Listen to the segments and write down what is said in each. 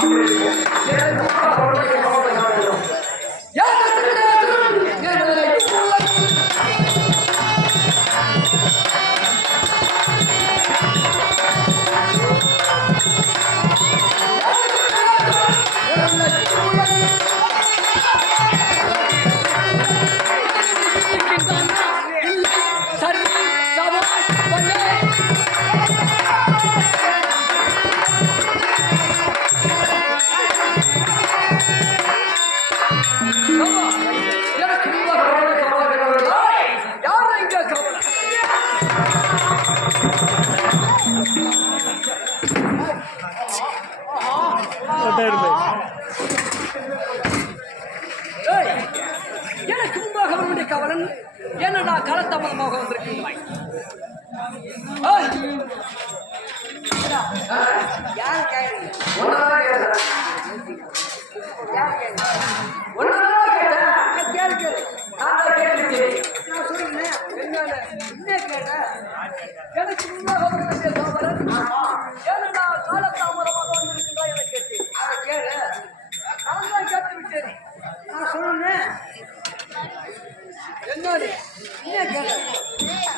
சரி காலதாமதமாக வந்திருக்கிறாய் ஏய், ஒண்ணுதான் கேட்டேன். நான் தான் கேட்டுட்டேன். எனக்கு ஆ.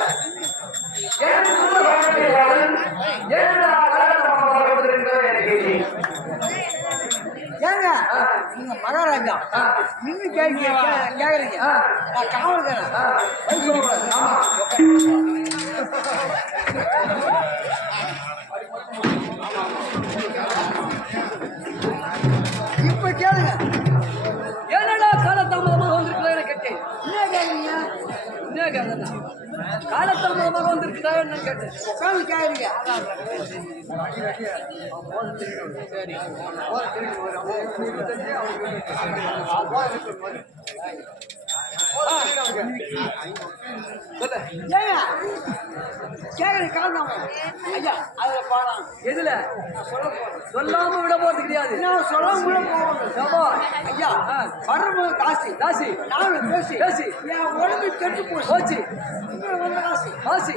நீங்க மகாராஜா. நீங்க கேட்க கேக்குறீங்க நான் காவல்காரன். ஆடத்தல் மூலமாக வந்திருக்குதா என்ன கேட்டேன். உட்காந்து சரி சொல்லு ஏங்க கேக்குறீங்க காரணம் ஐயா அதுல பாடம் எதுல சொல்லாம விட போறது கிடையாது நான் சொல்லாம விட போகணும் ஐயா வரும்போது காசு காசி நானும் பேசி பேசி. என் உடம்பு கெட்டு போச்சு போச்சு இங்க வந்த காசு காசி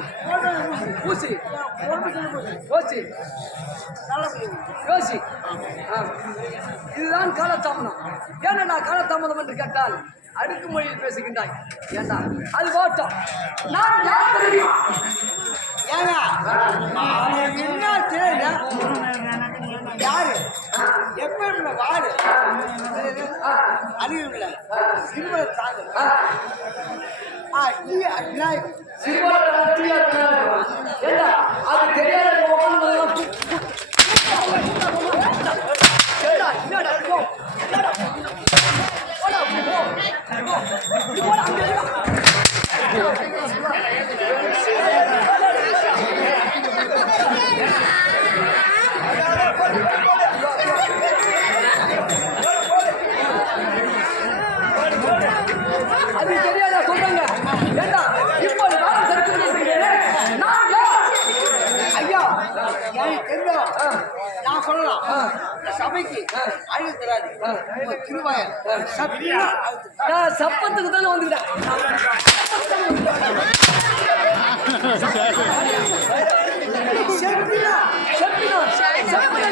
பூசி உடம்பு கெட்டு போச்சு போச்சு நல்லா புரியுது யோசி ஆ. இதுதான் காலதாமதம் ஏனடா காலதாமதம் என்று கேட்டால் அடுக்கு மொழியில் பேசுகின்றாய். ஏண்டா? அது ஓட்டம் நான் யார் தெரியும்? ஏங்க அவன் என்ன தெரியல யாரு? எப்ப வாரு அறிவுல சிம்ம தாங்க ஆ நீ நாய் தெரிஞ்சா நான் சொல்லலாம். சபைக்கு அழுது தராது. திருவாயன் நான் சப்பத்துக்கு தானே வந்துட்டேன் செப்பினா செப்பினா செப்பினா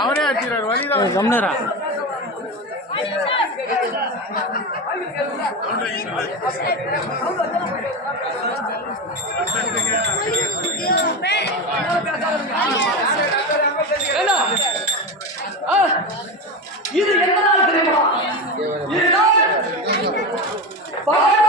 அவரே அடிச்சிடறாரு வழிதான் கம்னரா இது எந்த தெரியுமா? Fire!